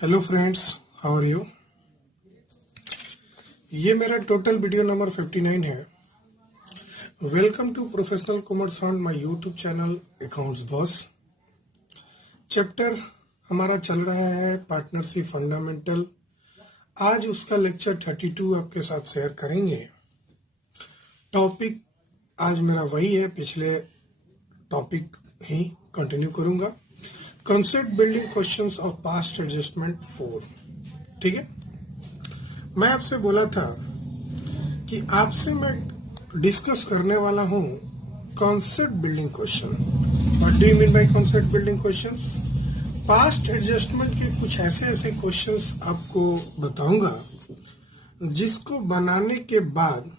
Hello friends, how are you. ये मेरा total video number 59 है। Welcome to professional commerce on my YouTube channel accounts boss. Chapter हमारा चल रहा है पार्टनरशिप फंडामेंटल। आज उसका लेक्चर 32 आपके साथ शेयर करेंगे। टॉपिक आज मेरा वही है, पिछले टॉपिक ही कंटिन्यू करूंगा। Concept building questions of past adjustment 4। ठीक है, मैं आपसे बोला था कि आपसे मैं डिस्कस करने वाला हूं concept building question. What do you mean by concept building questions? Past adjustment के कुछ ऐसे क्वेश्चंस आपको बताऊंगा जिसको बनाने के बाद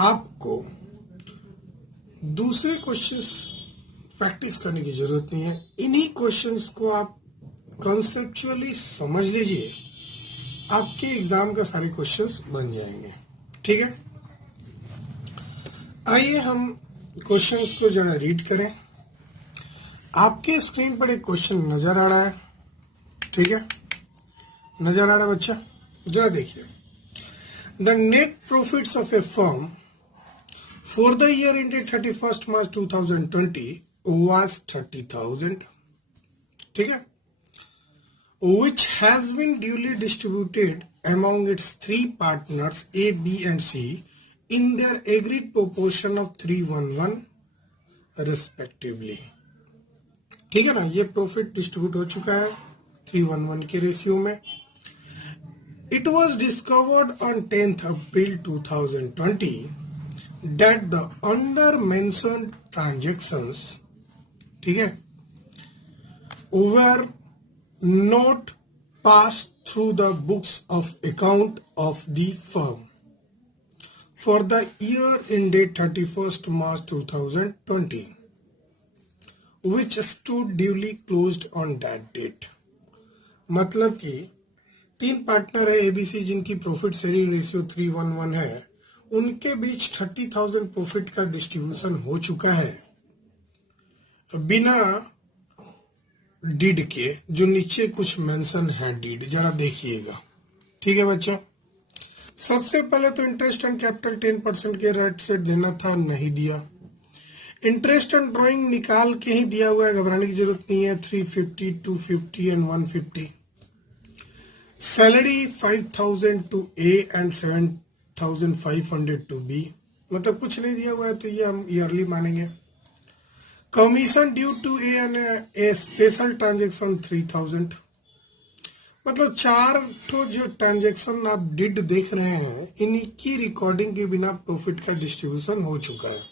आपको दूसरे क्वेश्चंस प्रैक्टिस करने की जरूरत नहीं है। इन्हीं क्वेश्चंस को आप कॉन्सेप्चुअली समझ लीजिए, आपके एग्जाम का सारे क्वेश्चंस बन जाएंगे। ठीक है, आइए हम क्वेश्चंस को जरा रीड करें। आपके स्क्रीन पर एक क्वेश्चन नजर आ रहा है। ठीक है, नजर आ रहा है बच्चा? जरा देखिए। The net profits of A firm for the year ended 31 March 2020 was 30,000. ठीक है, which has been duly distributed among its three partners A, B and C in their agreed proportion of 311 respectively. ठीक है ना, ये profit distribute हो चुका है 311 के रेशियो में। It was discovered on 10th April 2020 that the under mentioned transactions, ठीक है, were not passed through the books of account of the firm for the year ended 31st March 2020, which stood duly closed on that date. मतलब कि तीन partner है ABC जिनकी profit sharing ratio 311 है, उनके बीच 30,000 profit का डिस्ट्रीब्यूशन हो चुका है बिना डीड के, जो नीचे कुछ मेंशन है डीड, जरा देखिएगा। ठीक है बच्चा, सबसे पहले तो इंटरेस्ट एंड कैपिटल 10% के रेट से देना था, नहीं दिया। इंटरेस्ट एंड ड्राइंग निकाल के ही दिया हुआ है, घबराने की जरूरत नहीं है। 350, 250 and 150। Salary 5,000 to A and 7,500 to B, मतलब कुछ नहीं दिया हुआ है तो ये हम ईयरली मानेंगे। Commission due to A and a special transaction 3,000, मतलब चार ठो जो ट्रांजेक्शन आप डिड देख रहे हैं, इन्हीं की रिकॉर्डिंग के बिना प्रॉफिट का डिस्ट्रीब्यूशन हो चुका है।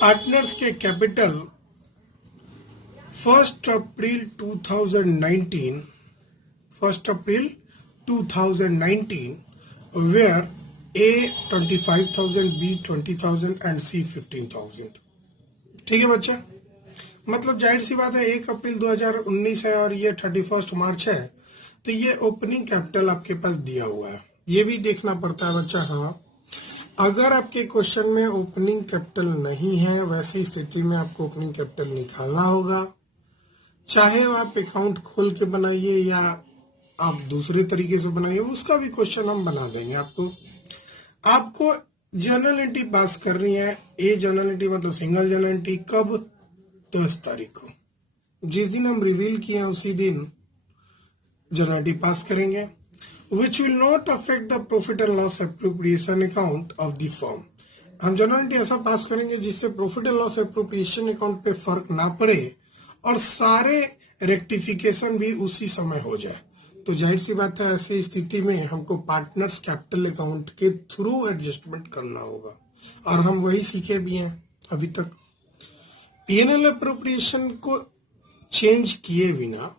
पार्टनर्स के capital 1 April 2019 where A 25,000, B 20,000 and C 15,000। ठीक है बच्चा, मतलब जाहिर सी बात है 1 अप्रैल 2019 है और ये 31 मार्च है, तो ये ओपनिंग कैपिटल आपके पास दिया हुआ है। ये भी देखना पड़ता है बच्चा। हाँ, अगर आपके क्वेश्चन में ओपनिंग कैपिटल नहीं है, वैसी स्थिति में आपको ओपनिंग कैपिटल निकालना होगा। चाहे आप अकाउंट खोल के बनाइए या आप दूसरे तरीके से बनाइए, उसका भी क्वेश्चन हम बना देंगे आपको जर्नल एंट्री पास करनी है। ए जर्नल एंट्री मतलब सिंगल जर्नल एंट्री, कब? 10 तारीख को, जिस दिन हम रिवील किए हैं उसी दिन जर्नल एंट्री पास करेंगे। Which will not affect the profit and loss appropriation account of the firm. हम जर्नल एंट्री ऐसा पास करेंगे जिससे profit and loss appropriation account पे फर्क ना पड़े और सारे रेक्टिफिकेशन भी उसी समय हो जाए। तो जाहिर सी बात है, ऐसी स्थिति में हमको पार्टनर्स कैपिटल अकाउंट के थ्रू एडजस्टमेंट करना होगा, और हम वही सीखे भी हैं अभी तक। पीएनएल अप्रोप्रिएशन को चेंज किए बिना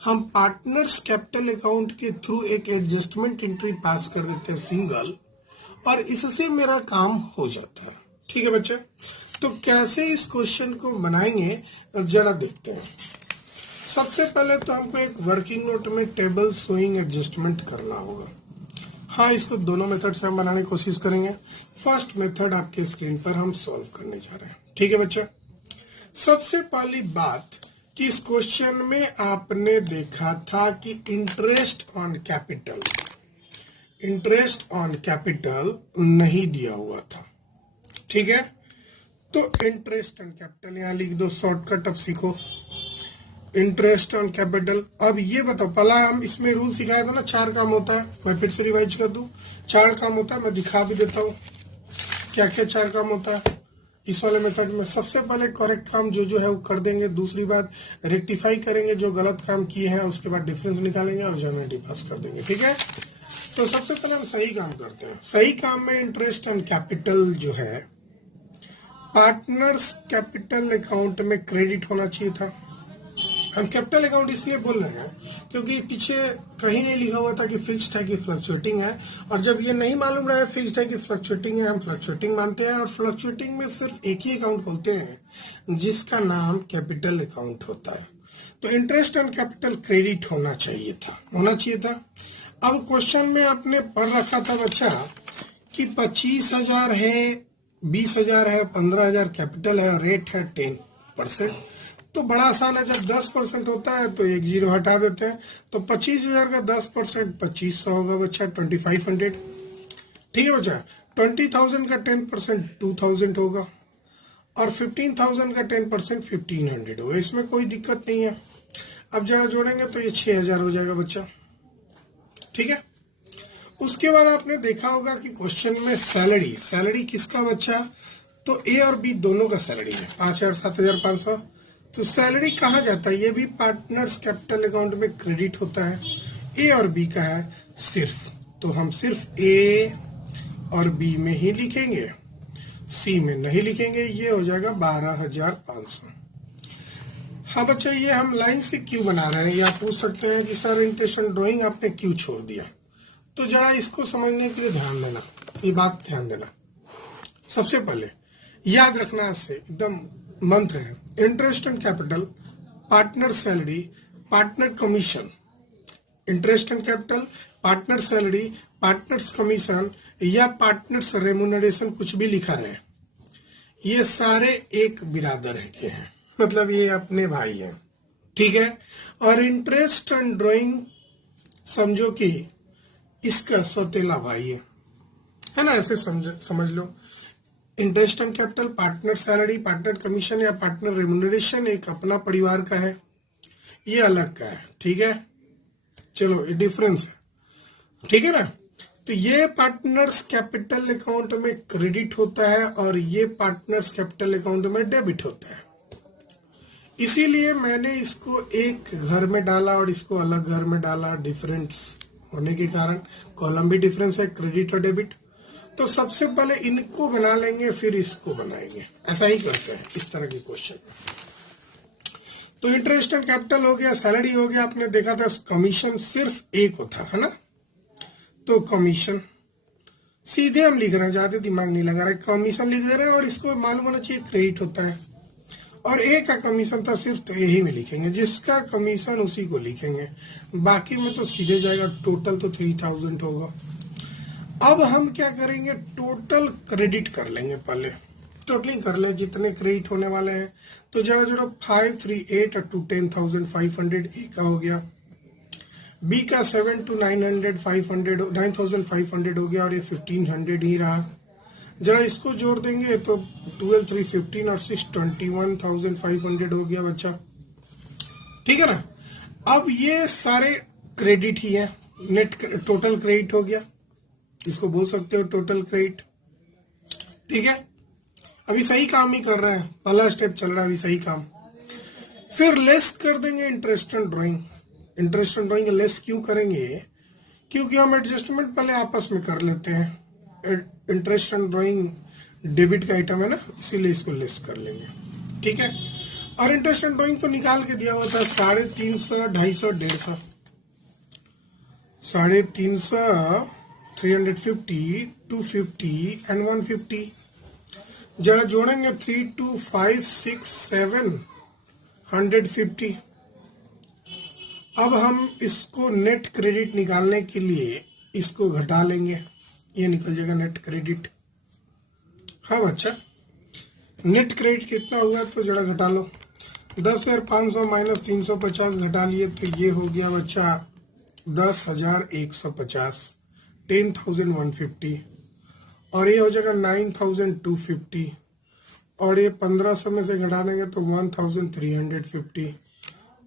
हम पार्टनर्स कैपिटल अकाउंट के थ्रू एक एडजस्टमेंट एंट्री पास कर देते हैं सिंगल, और इससे मेरा काम हो जाता है। ठीक है बच्चे, तो कैसे इस क्वेश्चन को बनाएंगे जरा देखते हैं। सबसे पहले तो हमको एक वर्किंग नोट में टेबल शोइंग एडजस्टमेंट करना होगा। हाँ, इसको दोनों मेथड से हम बनाने की कोशिश करेंगे। फर्स्ट मेथड आपके स्क्रीन पर हम सॉल्व करने जा रहे हैं। ठीक है बच्चे, सबसे पहली बात कि इस क्वेश्चन में आपने देखा था कि इंटरेस्ट ऑन कैपिटल नहीं दिया हुआ था, ठीक है। तो इंटरेस्ट ऑन कैपिटल यहां लिख दो, शॉर्टकट अब सीखो, इंटरेस्ट ऑन कैपिटल। अब ये बताओ, पहला हम इसमें रूल सिखाया था ना, 4 काम होता है। मैं फिर से रिवाइज कर दूं, 4 काम होता है, मैं दिखा भी देता हूं क्या क्या 4 काम होता है इस वाले मेथड में। सबसे पहले करेक्ट काम जो है वो कर देंगे, दूसरी बात रेक्टिफाई करेंगे जो गलत काम किए हैं, उसके बाद डिफरेंस निकालेंगे और जनरली पास कर देंगे, ठीक है। तो सबसे पहले हम सही काम करते हैं। सही काम में इंटरेस्ट ऑन कैपिटल जो है पार्टनर्स कैपिटल अकाउंट में क्रेडिट होना चाहिए था। हम कैपिटल अकाउंट इसलिए बोल रहे हैं क्योंकि पीछे कहीं नहीं लिखा हुआ था कि फिक्स्ड है कि फ्लक्चुएटिंग है, और जब ये नहीं मालूम रहा है फिक्स्ड है कि फ्लक्चुएटिंग है, हम फ्लक्चुएटिंग मानते हैं, और फ्लक्चुएटिंग में सिर्फ एक ही अकाउंट खोलते हैं जिसका नाम कैपिटल अकाउंट होता है। तो इंटरेस्ट ऑन कैपिटल क्रेडिट होना चाहिए था। अब क्वेश्चन में आपने पढ़ रखा था बच्चा कि 25,000 है, 20,000 है, 15,000 कैपिटल है, रेट है 10%। तो बड़ा आसान है, जब 10% होता है तो एक जीरो हटा देते हैं। तो 25,000 का 10% 2,500 होगा बच्चा, 2,500, ठीक है बच्चा। 20,000 का 10% 2,000 होगा, और 15,000 का 10% 1,500 होगा। इसमें कोई दिक्कत नहीं है। अब जरा जोड़ेंगे तो ये 6,000 हो जाएगा बच्चा, ठीक है। उसके बाद आपने देखा होगा कि क्वेश्चन में सैलरी किसका बच्चा, तो ए और बी दोनों का सैलरी है, 5,000 7,500। तो सैलरी कहाँ जाता है, ये भी पार्टनर्स कैपिटल अकाउंट में क्रेडिट होता है। ए और बी का है सिर्फ, तो हम सिर्फ ए और बी में ही लिखेंगे, सी में नहीं लिखेंगे। ये हो जाएगा 12,500। हाँ बच्चा, ये हम लाइन से क्यों बना रहे हैं, या पूछ सकते हैं कि सर इंटेंशन ड्राइंग आपने क्यों छोड़ दिया। तो जरा इसको समझने के लिए ध्यान देना, ये बात ध्यान देना। सबसे पहले याद रखना, इससे एकदम मंत्र है, interest on capital, partner salary, partner commission. Interest on capital, partner salary, partners commission या पार्टनर्स रेम्यूनरेशन, कुछ भी लिखा रहे, ये सारे एक बिरादर है के हैं, मतलब ये अपने भाई हैं, ठीक है। और इंटरेस्ट ऑन ड्राइंग समझो कि इसका सौतेला भाई है ना, ऐसे समझ लो। Interest on capital, partner salary, partner commission या पार्टनर रेम्यूनरेशन एक अपना परिवार का है, ये अलग का है, ठीक है। चलो ये डिफरेंस है, ठीक है ना। तो ये पार्टनर्स कैपिटल अकाउंट में क्रेडिट होता है और ये पार्टनर्स कैपिटल अकाउंट में डेबिट होता है। इसीलिए मैंने इसको एक घर में डाला और इसको अलग घर में डाला, डिफरेंस होने के कारण। कॉलम भी डिफरेंस है, क्रेडिट और डेबिट। तो सबसे पहले इनको बना लेंगे, फिर इसको बनाएंगे, ऐसा ही करते हैं इस तरह के क्वेश्चन। तो इंटरेस्ट ऑन कैपिटल हो गया, सैलरी हो गया, आपने देखा था कमीशन सिर्फ एक होता है ना, तो कमीशन सीधे हम लिख रहे हैं, ज्यादा दिमाग नहीं लगा रहे, कमीशन लिख दे रहे हैं, और इसको मालूम होना चाहिए क्रेडिट होता है। और ए का कमीशन था सिर्फ, तो ए ही में लिखेंगे, जिसका कमीशन उसी को लिखेंगे, बाकी में तो सीधे जाएगा। टोटल तो 3,000 होगा। अब हम क्या करेंगे, टोटल क्रेडिट कर लेंगे, पहले टोटलिंग कर लें जितने क्रेडिट होने वाले हैं। तो जरा जोड़ो 538 और 10,500, ए का हो गया, बी का 7 to 900 500 9,500 हो गया, और ये 1,500 ही रहा। जरा इसको जोड़ देंगे तो 12,315 और 621,500 हो गया बच्चा, ठीक है ना। अब ये सारे क्रेडिट ही है, नेट टोटल क्रेडिट हो गया, इसको बोल सकते हो टोटल क्रेडिट, ठीक है। अभी सही काम ही कर रहे हैं, पहला स्टेप चल रहा है अभी सही काम। फिर लेस कर देंगे interest on drawing. Interest on drawing less क्यों करेंगे, क्योंकि हम एडजस्टमेंट पहले आपस में कर लेते हैं। इंटरेस्ट ऑन ड्राइंग डेबिट का आइटम है ना, इसीलिए इसको लेस कर लेंगे, ठीक है। और इंटरेस्ट ऑन ड्राइंग तो निकाल के दिया हुआ था, 350, 250, 150, 350, 350, 250 एंड 150। जरा जोड़ेंगे 3, 2, 5, 6, 7, 150। अब हम इसको नेट क्रेडिट निकालने के लिए इसको घटा लेंगे, ये निकल जाएगा नेट क्रेडिट। हाँ बच्चा, नेट क्रेडिट कितना हुआ तो जरा घटा लो, 10,500 माइनस 350 घटा लिए तो ये हो गया बच्चा 10,150, 10,150, और ये हो जाएगा 9,250, और ये 1500 में से घटा देंगे तो 1,350,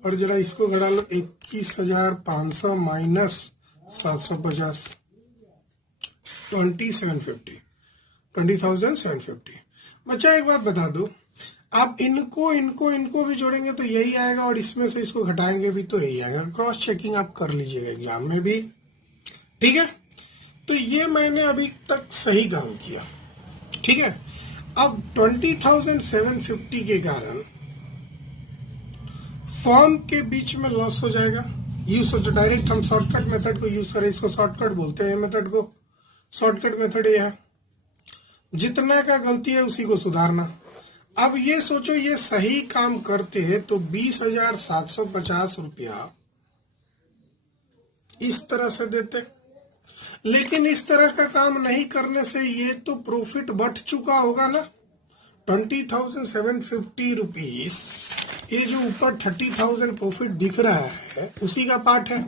और जरा इसको घटा लो 21,500 माइनस 750, 20,750, 20,750। बच्चा एक बात बता दो, आप इनको इनको इनको भी जोड़ेंगे तो यही आएगा, और इसमें से इसको घटाएंगे भी तो यही आएगा। क्रॉस चेकिंग आप कर लीजिएगा एग्जाम में भी, ठीक है। तो ये मैंने अभी तक सही काम किया, ठीक है। अब 20,750 के कारण फॉर्म के बीच में लॉस हो जाएगा। ये सोचो, डायरेक्ट हम शॉर्टकट मेथड को यूज करें, इसको शॉर्टकट बोलते हैं, मेथड को शॉर्टकट मेथड ये है, जितना का गलती है उसी को सुधारना। अब ये सोचो, ये सही काम करते हैं तो 20,750 रुपया इस तरह से देते, लेकिन इस तरह का काम नहीं करने से ये तो प्रॉफिट बढ़ चुका होगा ना। 20,750 रुपीज, ये जो ऊपर 30,000 प्रॉफिट दिख रहा है उसी का पार्ट है।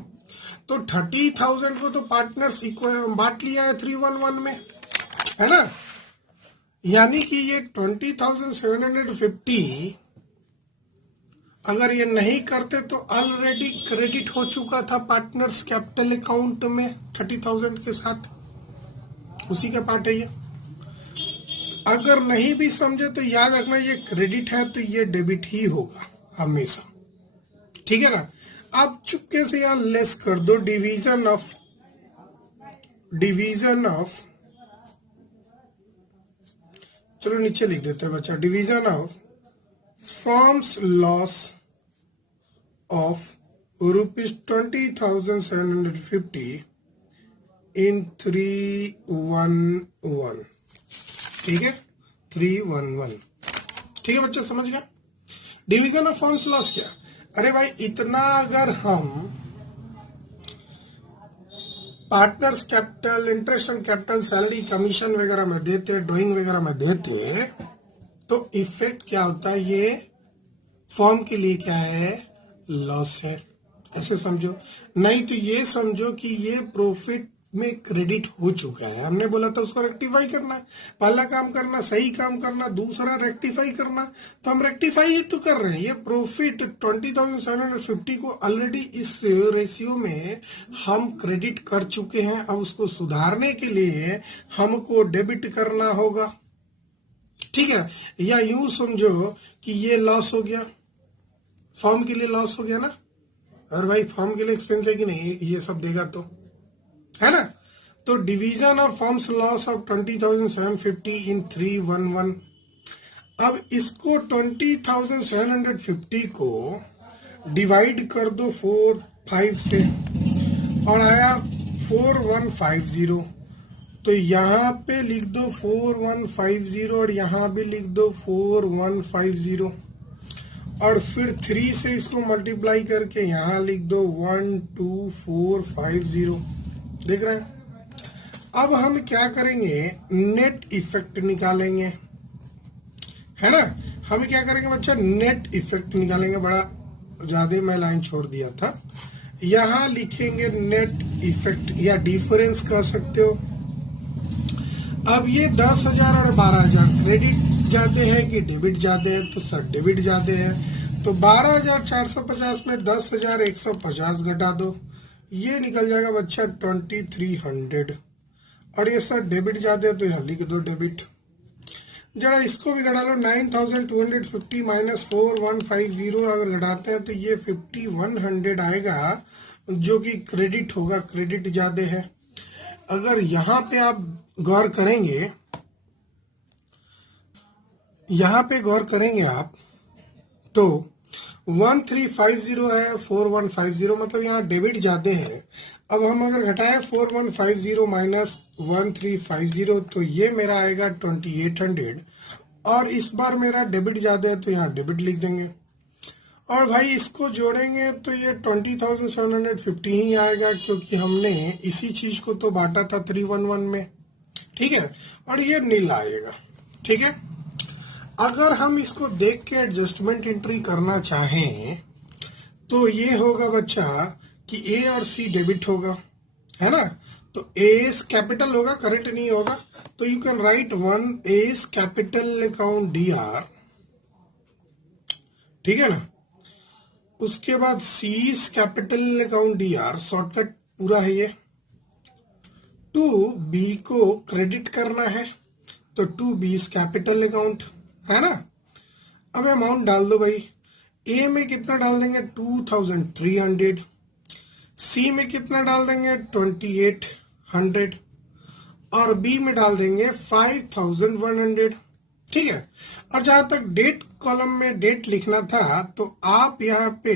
तो 30,000 को तो पार्टनर्स इक्वल बांट लिया है 311 में, है ना। यानी कि ये 20,750 अगर ये नहीं करते तो ऑलरेडी क्रेडिट हो चुका था पार्टनर्स कैपिटल अकाउंट में 30,000 के साथ, उसी का पार्ट है ये। अगर नहीं भी समझे तो याद रखना, ये क्रेडिट है तो ये डेबिट ही होगा हमेशा, ठीक है ना। आप चुपके से यहां लेस कर दो, डिवीजन ऑफ, चलो नीचे लिख देते हैं बच्चा, division of forms loss of ₹20,750 इन 311, ठीक है, 311, ठीक है बच्चा, समझ गया। डिवीजन ऑफ फॉर्म्स लॉस क्या, अरे भाई इतना अगर हम partners capital, interest on capital, salary, commission वगैरह में देते, ड्राइंग वगैरह में देते, तो इफेक्ट क्या होता है, ये फॉर्म के लिए क्या है, लॉस है, ऐसे समझो। नहीं तो ये समझो कि ये प्रॉफिट में क्रेडिट हो चुका है, हमने बोला था उसको रेक्टिफाई करना है। पहला काम करना, सही काम करना, दूसरा रेक्टिफाई करना, तो हम रेक्टिफाई ही तो कर रहे हैं। ये प्रॉफिट 20,750 को ऑलरेडी इस रेशियो में हम क्रेडिट कर चुके हैं। अब उसको सुधारने के लिए हमको डेबिट करना होगा, ठीक है। या यूं समझो कि ये लॉस हो गया, फॉर्म के लिए लॉस हो गया ना, और भाई फॉर्म के लिए एक्सपेंस है कि नहीं, ये सब देगा तो, है ना। तो division of forms loss of 20,750 इन 311। अब इसको 20,750 को डिवाइड कर दो 4-5 से, और आया 4150, तो यहाँ पे लिख दो 4150, और यहाँ भी लिख दो 4150, और फिर 3 से इसको मल्टीप्लाई करके यहाँ लिख दो 12450, देख रहे हैं। अब हम क्या करेंगे, नेट इफेक्ट निकालेंगे, है ना। हम क्या करेंगे बच्चा, नेट इफेक्ट निकालेंगे। बड़ा ज्यादा मैं लाइन छोड़ दिया था, यहाँ लिखेंगे नेट इफेक्ट, या डिफरेंस कह सकते हो। अब ये 10,000 और 12,000 क्रेडिट जाते हैं कि डेबिट जाते हैं, तो सर डेबिट जाते हैं। तो 12,450 में 10,150 घटा दो, ये निकल जाएगा बच्चा 2,300, और ये सर डेबिट जाते हैं तो यहाँ लिख दो डेबिट। जरा इसको भी घटा लो, 9,250 माइनस 4,150 अगर घटाते हैं तो ये 5,100 आएगा, जो कि क्रेडिट होगा, क्रेडिट ज्यादा है। अगर यहाँ पे आप गौर करेंगे, यहाँ पे गौर करेंगे आप, तो 1350 है, 4150, मतलब यहाँ डेबिट जाते हैं। अब हम अगर घटाएं 4150 माइनस 1350, तो ये मेरा आएगा 2800, और इस बार मेरा डेबिट ज्यादा है तो यहाँ डेबिट लिख देंगे। और भाई इसको जोड़ेंगे तो ये 20,750 ही आएगा, क्योंकि हमने इसी चीज को तो बांटा था 311 में, ठीक है। और ये नील आएगा, ठीक है। अगर हम इसको देख के एडजस्टमेंट एंट्री करना चाहें तो ये होगा बच्चा कि ए और सी डेबिट होगा, है ना। तो एस कैपिटल होगा, करंट नहीं होगा, तो you can write one S capital account D are, ठीक है ना। उसके बाद seize capital account D are, shortcut पूरा है ये। टू बी को क्रेडिट करना है तो टू बी कैपिटल अकाउंट, है ना। अब अमाउंट डाल दो भाई, ए में कितना डाल देंगे 2300, सी में कितना डाल देंगे 2800 और बी में डाल देंगे 5100, ठीक है। और जहां तक डेट कॉलम में डेट लिखना था तो आप यहाँ पे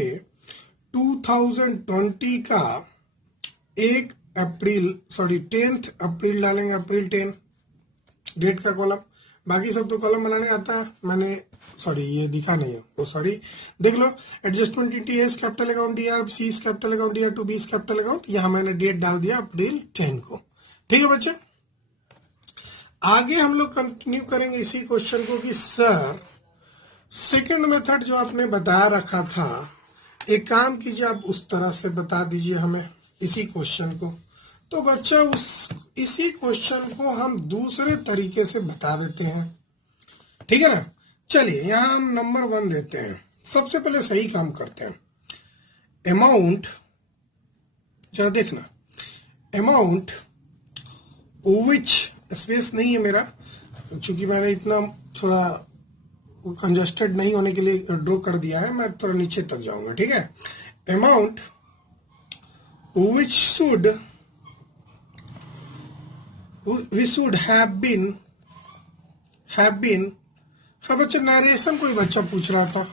2020 का 10th अप्रैल डालेंगे, अप्रैल 10 डेट का कॉलम। बाकी सब तो कॉलम बनाने आता है, मैंने ये दिखा नहीं है, तो सॉरी, देख लो। Adjustment entry S capital account D R, C capital account D R, to B capital account, यहाँ मैंने डेट डाल दिया अप्रैल 10 को, ठीक है बच्चे। आगे हम लोग कंटिन्यू करेंगे इसी क्वेश्चन को कि सर सेकंड मेथड जो आपने बताया रखा था, एक काम कीजिए आप उस तरह से बता दीजिए हमें इसी क्वेश्चन को। तो बच्चा इसी क्वेश्चन को हम दूसरे तरीके से बता देते हैं, ठीक है ना। चलिए यहां हम नंबर 1 देते हैं। सबसे पहले सही काम करते हैं। अमाउंट, जरा देखना, अमाउंट विच, स्पेस नहीं है मेरा, चूंकि मैंने इतना थोड़ा कंजस्टेड नहीं होने के लिए ड्रॉ कर दिया है, मैं थोड़ा नीचे तक जाऊंगा, ठीक है। Amount which should have been, हाँ बच्चा नरेशन कोई बच्चा पूछ रहा था।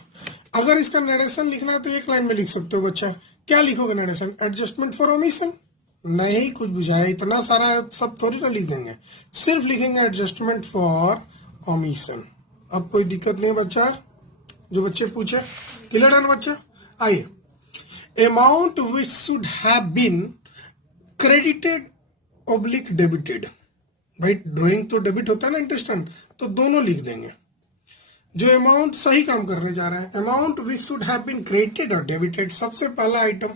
अगर इसका नरेशन लिखना है तो एक लाइन में लिख सकते हो बच्चा। क्या लिखोगे नरेशन? Adjustment for omission? नहीं, कुछ बुझाया, इतना सारा सब थोड़ी ना लिख देंगे, सिर्फ लिखेंगे एडजस्टमेंट फॉर ओमिशन। अब कोई दिक्कत नहीं बच्चा, जो बच्चे पूछे क्लियर है ना बच्चा। आइए, amount which should have been credited oblique debited, भाई ड्राइंग तो डेबिट होता है ना, इंटरेस्ट, तो दोनों लिख देंगे। जो अमाउंट सही काम करने जा रहे हैं, amount which should have been credited और डेबिटेड, सबसे पहला आइटम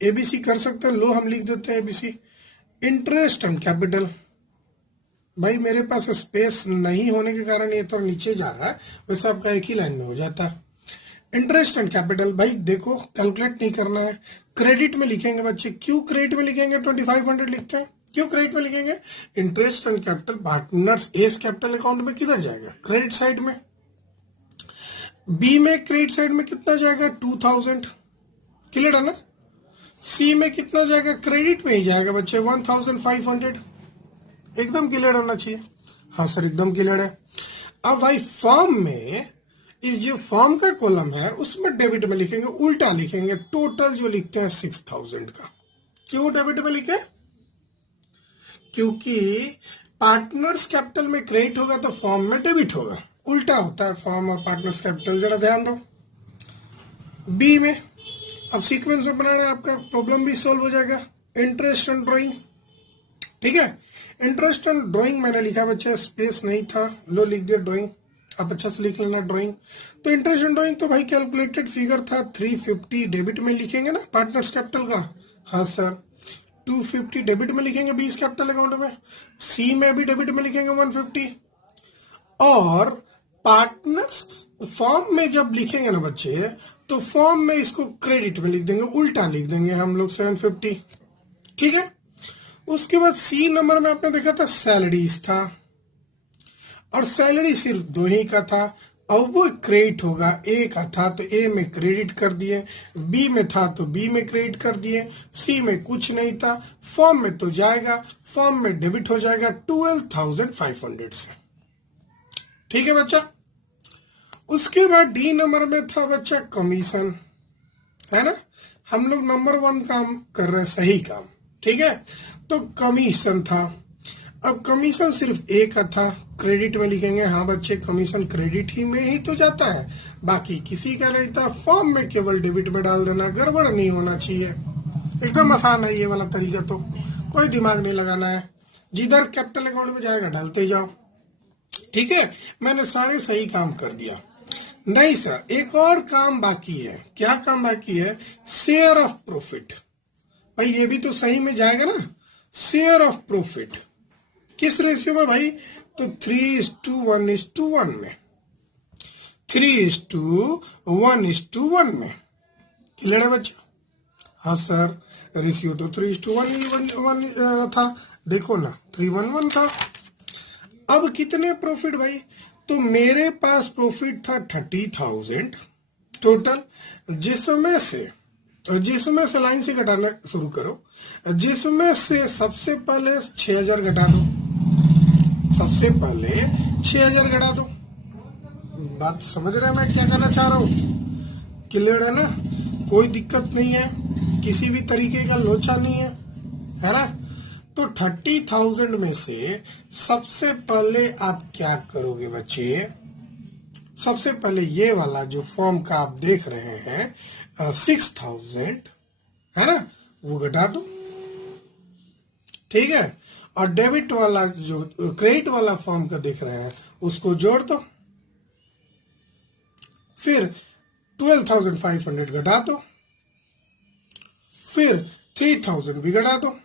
एबीसी कर सकते हैं, लो हम लिख देते हैं एबीसी। इंटरेस्ट एंड कैपिटल, भाई मेरे पास स्पेस नहीं होने के कारण ये तो नीचे जा रहा है, वैसे आपका एक ही लाइन में हो जाता है। इंटरेस्ट एंड कैपिटल, भाई देखो कैलकुलेट नहीं करना है, क्रेडिट में लिखेंगे बच्चे। क्यों क्रेडिट में लिखेंगे? 2500 लिखते हैं, क्यों क्रेडिट में लिखेंगे? Interest and capital partners S capital account में किधर जाएगा? क्रेडिट साइड में। बी में क्रेडिट साइड में कितना जाएगा? 2000, क्लियर है ना। सी में कितना जाएगा? क्रेडिट में ही जाएगा बच्चे, 1500, एकदम क्लियर होना चाहिए। हाँ सर एकदम क्लियर है। अब भाई फॉर्म में, इस जो फॉर्म का कॉलम है उसमें डेबिट में लिखेंगे, उल्टा लिखेंगे, टोटल जो लिखते हैं 6000 का। क्यों डेबिट में लिखे? क्योंकि पार्टनर्स कैपिटल में क्रेडिट होगा तो फॉर्म में डेबिट होगा, उल्टा होता है फॉर्म और पार्टनर्स कैपिटल, जरा ध्यान दो। बी में अब सीक्वेंस में बनाना है, आपका प्रॉब्लम भी सॉल्व हो जाएगा। इंटरेस्ट एंड ड्राइंग, ठीक है। इंटरेस्ट एंड ड्राइंग मैंने लिखा बच्चा, स्पेस नहीं था, लो लिख दिया ड्राइंग, आप अच्छा से लिख लेना ड्राइंग। तो इंटरेस्ट एंड ड्राइंग तो भाई कैलकुलेटेड फिगर था 350, डेबिट में लिखेंगे ना पार्टनर्स कैपिटल का। हाँ सर 250 डेबिट में लिखेंगे बीस कैपिटल अकाउंट में, सी में भी डेबिट में लिखेंगे 150, और पार्टनर्स फॉर्म में जब लिखेंगे ना बच्चे तो फॉर्म में इसको क्रेडिट में लिख देंगे, उल्टा लिख देंगे हम लोग 750, ठीक है। उसके बाद सी नंबर में आपने देखा था सैलरीज था, और सैलरी सिर्फ 2 ही का था। अब वो क्रेडिट होगा, ए का था तो ए में क्रेडिट कर दिए, बी में था तो बी में क्रेडिट कर दिए, सी में कुछ नहीं था, फॉर्म में तो जाएगा, फॉर्म में डेबिट हो जाएगा 12,500 से, ठीक है बच्चा। उसके बाद डी नंबर में था बच्चा कमीशन, है ना। हम लोग नंबर 1 काम कर रहे हैं, सही काम, ठीक है। तो कमीशन था, अब कमीशन सिर्फ ए का था, क्रेडिट में लिखेंगे। हाँ बच्चे कमीशन क्रेडिट ही में ही तो जाता है, बाकी किसी का नहीं था, फॉर्म में केवल डेबिट में डाल देना, गड़बड़ नहीं होना चाहिए, एकदम आसान है ये वाला तरीका, तो कोई दिमाग नहीं लगाना है, जिधर कैपिटल अकाउंट में जाएगा डालते जाओ, ठीक है, मैंने सारे सही काम कर दिया। नहीं सर, एक और काम बाकी है। क्या काम बाकी है? Share of profit. भाई ये भी तो सही में जाएगा ना। शेयर ऑफ प्रॉफिट किस रेशियो में भाई? तो 3:1:1 में, 3:1:1 में। क्लियर है बच्चा? हाँ सर, रेशियो तो 3:1 था, देखो ना 3:1 था। अब कितने प्रॉफिट भाई? तो मेरे पास प्रॉफिट था 30,000 टोटल, जिसमें से लाइन से घटाना शुरू करो, जिसमें से सबसे पहले 6,000 घटा दो, सबसे पहले 6,000 घटा दो। बात समझ रहे हैं मैं क्या कहना चाह रहा हूं? क्लियर है ना? कोई दिक्कत नहीं है, किसी भी तरीके का लोचा नहीं है ना? तो 30,000 में से सबसे पहले आप क्या करोगे बच्चे? सबसे पहले ये वाला जो फॉर्म का आप देख रहे हैं 6,000 है ना, वो घटा दो। ठीक है, और डेबिट वाला जो क्रेडिट वाला फॉर्म का देख रहे हैं उसको जोड़ दो। फिर 12,500 घटा दो, फिर 3,000 भी घटा दो,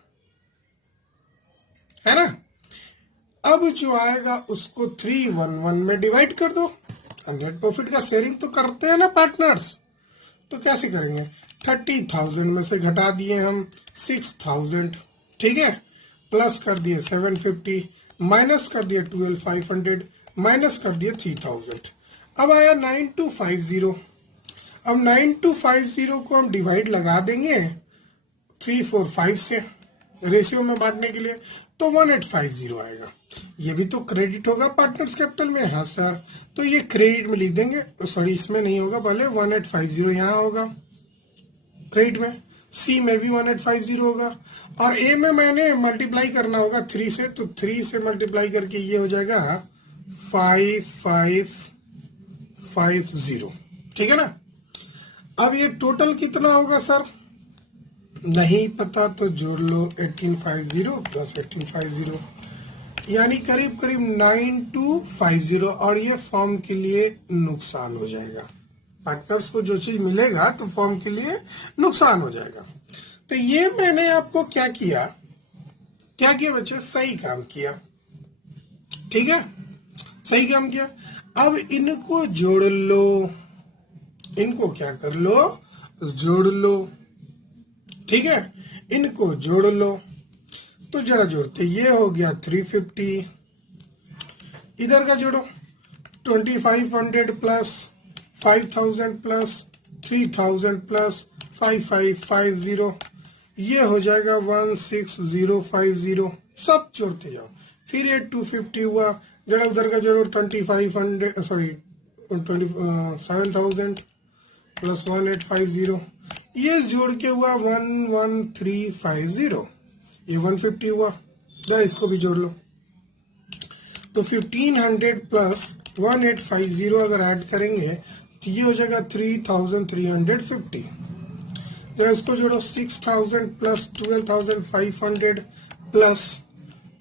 है ना? अब जो आएगा उसको 3:1:1 में डिवाइड कर दो। नेट प्रॉफिट का शेयरिंग तो करते हैं ना पार्टनर्स, तो कैसे करेंगे? 30,000 में से घटा दिए हम 6,000, ठीक है, प्लस कर दिए 750, माइनस कर दिए 12,500, माइनस कर दिए 3,000। अब आया 9250। अब 9250 को हम डिवाइड लगा देंगे 345 से रेशियो में बांटने के लिए, तो 1850 आएगा। ये भी तो क्रेडिट होगा पार्टनर्स कैपिटल में। हाँ सर, तो ये क्रेडिट में लिख देंगे, सॉरी इसमें नहीं होगा, भले 1850 यहाँ होगा क्रेडिट में, सी में भी 1850 होगा, और ए में मैंने मल्टीप्लाई करना होगा 3 से, तो 3 से मल्टीप्लाई करके ये हो जाएगा 5550। ठीक है ना? अब ये टोटल कितना होगा सर? नहीं पता तो जोड़ लो 1850 प्लस 1850, यानी करीब करीब 9250, और ये फॉर्म के लिए नुकसान हो जाएगा। पार्टनर्स को जो चीज मिलेगा तो फॉर्म के लिए नुकसान हो जाएगा। तो ये मैंने आपको क्या किया बच्चे? सही काम किया। ठीक है, सही काम किया। अब इनको जोड़ लो, इनको क्या कर लो? जोड़ लो। ठीक है, इनको जोड़ लो, तो जरा जोड़ते, ये हो गया 350, इधर का जोड़ो 2500 प्लस 5000 प्लस 3000 प्लस 5550, ये हो जाएगा 16050। सब जोड़ते जाओ, फिर ये 250 हुआ, जरा उधर का जोड़ो 2500, सॉरी 7,000 प्लस 1850, ये जोड़ के हुआ 11350, ये 150 हुआ, जरा इसको भी जोड़ लो, तो 1500 प्लस 1850 अगर ऐड करेंगे तो ये हो जाएगा 3350। जरा इसको जोड़ो, 6000 प्लस 12,500 प्लस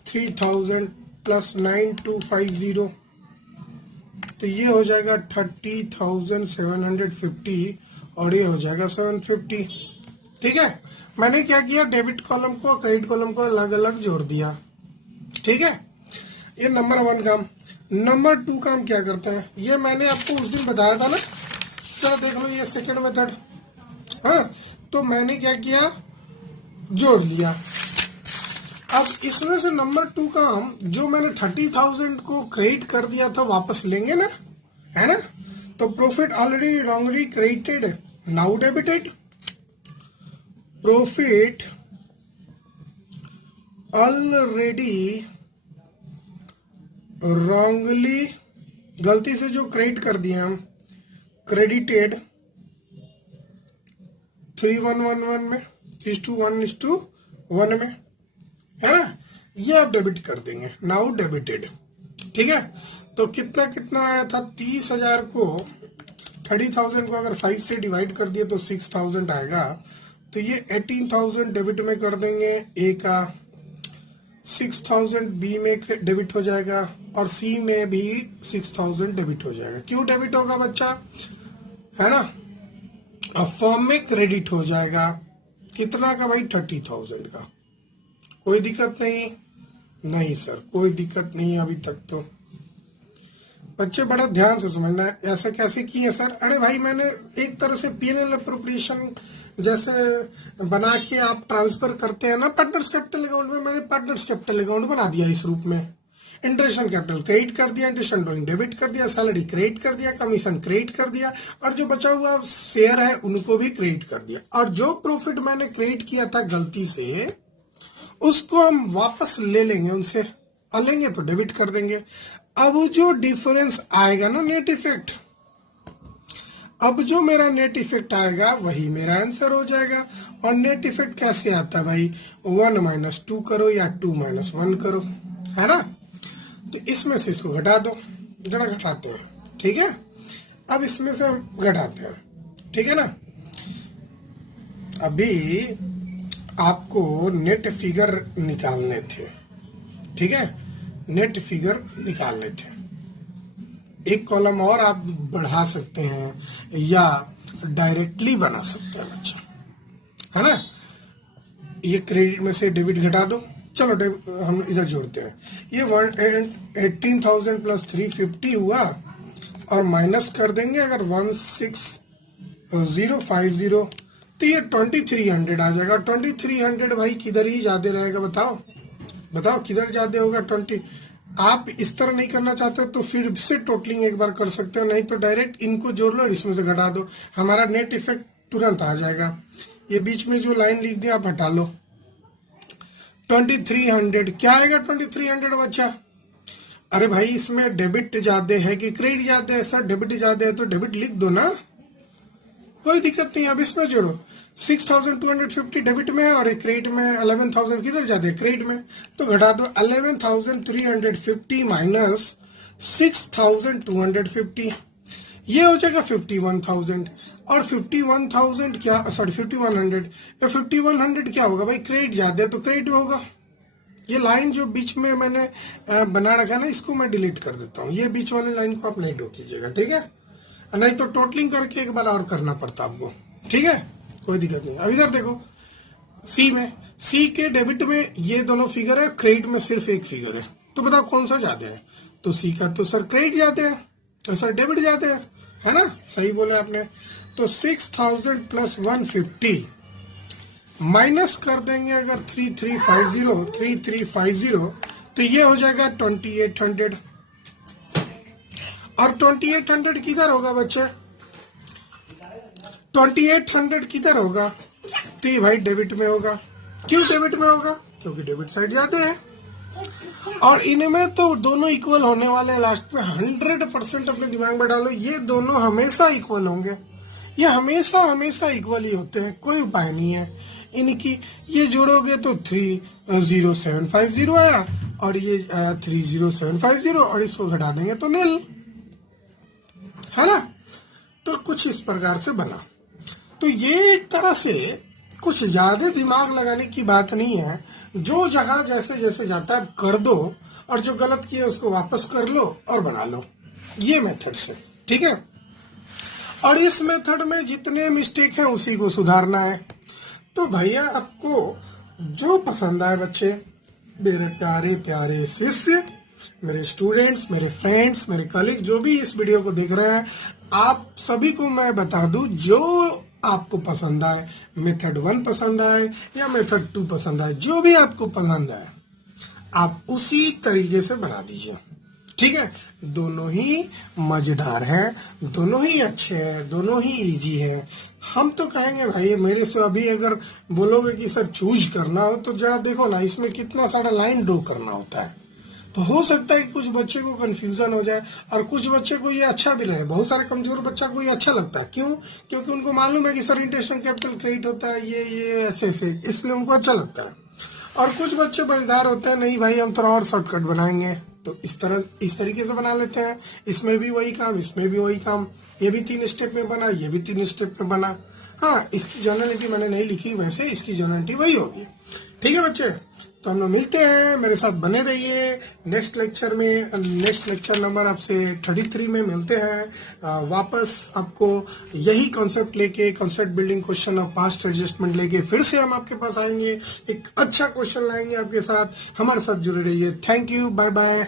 3000 प्लस 9250, तो ये हो जाएगा 30,750, और ये हो जाएगा 750। ठीक है, मैंने क्या किया? डेबिट कॉलम को क्रेडिट कॉलम को अलग अलग जोड़ दिया। ठीक है, ये नंबर 1 काम। नंबर 2 काम क्या करते हैं? ये मैंने आपको उस दिन बताया था ना, चलो देख लो, ये सेकंड मेथड। हाँ, तो मैंने क्या किया? जोड़ लिया। अब इसमें से नंबर 2 काम, जो मैंने 30,000 को क्रेडिट कर दिया था, वापस लेंगे ना, है ना? तो profit already wrongly credited, now debited. Profit already wrongly, गलती से जो क्रेडिट कर दिए हम, क्रेडिटेड 3111 में, 3:1:1 में, है ना? ये आप डेबिट कर देंगे, नाउ डेबिटेड। ठीक है, तो कितना कितना आया था? 30,000 को 30,000 को अगर 5 से डिवाइड कर दिए तो 6,000 आएगा, तो ये 18,000 डेबिट में कर देंगे ए का, 6,000 बी में डेबिट हो जाएगा, और सी में भी 6000 डेबिट हो जाएगा। क्यों डेबिट होगा बच्चा, है ना, और फर्म में क्रेडिट हो जाएगा कितना का भाई, 30,000 का। कोई दिक्कत नहीं, नहीं सर कोई दिक्कत नहीं अभी तक तो। बच्चे बड़ा ध्यान से समझना है, ऐसा कैसे किए सर? अरे भाई मैंने एक तरह से पीएनएल अप्रोप्रिएशन जैसे बना के आप ट्रांसफर करते हैं ना पार्टनर्स कैपिटल अकाउंट में, मैंने पार्टनर्स कैपिटल अकाउंट बना दिया इस रूप में। इंटरेस्ट ऑन कैपिटल क्रेडिट कर दिया, इंटरेस्ट ऑन ड्रॉइंग डेबिट कर दिया, सैलरी क्रेडिट कर दिया, कमीशन क्रेडिट कर दिया, और जो बचा हुआ शेयर है उनको भी क्रेडिट कर दिया। और जो प्रॉफिट मैंने क्रेडिट किया था गलती से, उसको हम वापस ले लेंगे उनसे, और लेंगे तो डेबिट कर देंगे। अब जो डिफरेंस आएगा ना नेट इफेक्ट, अब जो मेरा नेट इफेक्ट आएगा वही मेरा आंसर हो जाएगा। और नेट इफेक्ट कैसे आता है भाई, 1 - 2 करो या 2 - 1 करो, है ना। तो इसमें से इसको घटा दो, जरा घटाते हैं, ठीक है। अब इसमें से हम घटाते हैं, ठीक है ना। अभी आपको नेट फिगर निकालने थे, ठीक है, नेट फिगर निकालने थे। एक कॉलम और आप बढ़ा सकते हैं या डायरेक्टली बना सकते हैं बच्चा, है ना। ये क्रेडिट में से डेबिट घटा दो, चलो हम इधर जोड़ते हैं। ये 18,000 प्लस 350 हुआ, और माइनस कर देंगे अगर 16050, तो ये 2300 आ जाएगा। 2300 भाई किधर ही ज्यादा रहेगा, बताओ बताओ किधर ज्यादा होगा 20। आप इस तरह नहीं करना चाहते तो फिर से टोटलिंग एक बार कर सकते हो, नहीं तो डायरेक्ट इनको जोड़ लो और इसमें से घटा दो, हमारा नेट इफेक्ट तुरंत आ जाएगा। ये बीच में जो लाइन लिख दिया आप हटा लो। 2300 क्या आएगा 2300 बच्चा? अरे भाई इसमें डेबिट ज्यादा है कि क्रेडिट ज्यादा है? सर डेबिट ज्यादा है तो डेबिट लिख दो ना, कोई दिक्कत नहीं। अब इसमें जोड़ो, 6250 डेबिट में और क्रेडिट में 11,000 किधर जाते हैं, क्रेडिट में, तो घटा दो 11,350 माइनस 6,250, ये हो जाएगा 51,000। और 51,000 क्या, सॉरी 5100, 5100 क्या होगा भाई, क्रेडिट ज्यादा है तो क्रेडिट होगा। ये लाइन जो बीच में मैंने बना रखा है ना, इसको मैं डिलीट कर देता हूँ, ये बीच वाली लाइन को आप नहीं ड्रॉ कीजिएगा, ठीक है, नहीं तो टोटलिंग करके एक बार और करना पड़ता आपको, ठीक है, कोई दिक्कत नहीं। अब इधर देखो, सी में, सी के डेबिट में ये दोनों फिगर है, क्रेडिट में सिर्फ एक फिगर है, तो बताओ कौन सा ज्यादा है? तो सी का तो सर क्रेडिट ज्यादा है, तो सर डेबिट ज्यादा है ना, सही बोले आपने। तो 6000 प्लस 150 माइनस कर देंगे अगर 3350, तो ये हो जाएगा 2800। और 2800 किधर होगा बच्चे, 2800 किधर होगा? तो ये भाई डेबिट में होगा। क्यों डेबिट में होगा? क्योंकि डेबिट साइड ज्यादा है, और इनमें तो दोनों इक्वल होने वाले हैं लास्ट में। 100% अपने दिमाग में डालो, ये दोनों हमेशा इक्वल होंगे, ये हमेशा हमेशा इक्वल ही होते हैं, कोई उपाय नहीं है इनकी। ये जोड़ोगे तो 30750 आया, और ये 30750, और इसको घटा देंगे तो नील, है ना। तो कुछ इस प्रकार से बना। तो ये एक तरह से कुछ ज्यादा दिमाग लगाने की बात नहीं है, जो जहां जैसे जैसे जाता है कर दो, और जो गलत किया उसको वापस कर लो और बना लो, ये मेथड से, ठीक है। और इस मेथड में जितने मिस्टेक हैं उसी को सुधारना है। तो भैया आपको जो पसंद आए बच्चे, मेरे प्यारे प्यारे शिष्य, मेरे स्टूडेंट्स, मेरे फ्रेंड्स, मेरे कलीग, जो भी इस वीडियो को देख रहे हैं, आप सभी को मैं बता दूं, जो आपको पसंद आए, मेथड 1 पसंद आए या मेथड 2 पसंद आए, जो भी आपको पसंद आए आप उसी तरीके से बना दीजिए, ठीक है। दोनों ही मजेदार हैं, दोनों ही अच्छे हैं, दोनों ही इजी हैं। हम तो कहेंगे भाई, मेरे से अभी अगर बोलोगे कि सर चूज करना हो, तो जरा देखो ना इसमें कितना सारा लाइन ड्रॉ करना होता है। तो हो सकता है कि कुछ बच्चे को कंफ्यूजन हो जाए, और कुछ बच्चे को ये अच्छा भी लगे। बहुत सारे कमजोर बच्चा को ये अच्छा लगता है, क्यों? क्योंकि उनको मालूम है कि sir interest on capital credit होता है, ये ऐसे, इसलिए उनको अच्छा लगता है। और कुछ बच्चे मजेदार होते हैं, नहीं भाई हम थोड़ा और शॉर्टकट बनाएंगे, तो इस तरीके से बना लेते हैं। इसमें भी वही काम, इसमें भी वही काम, ये भी 3 स्टेप में बना, ये भी 3 स्टेप में बना। हाँ, इसकी जनरलिटी मैंने नहीं लिखी, वैसे इसकी जनरलिटी वही होगी। ठीक है बच्चे, तो हम लोग मिलते हैं, मेरे साथ बने रहिए नेक्स्ट लेक्चर में। नेक्स्ट लेक्चर नंबर आपसे 33 में मिलते हैं। वापस आपको यही कॉन्सेप्ट लेके, concept building question of past adjustment लेके फिर से हम आपके पास आएंगे, एक अच्छा क्वेश्चन लाएंगे आपके साथ। हमारे साथ जुड़े रहिए। Thank you, bye bye.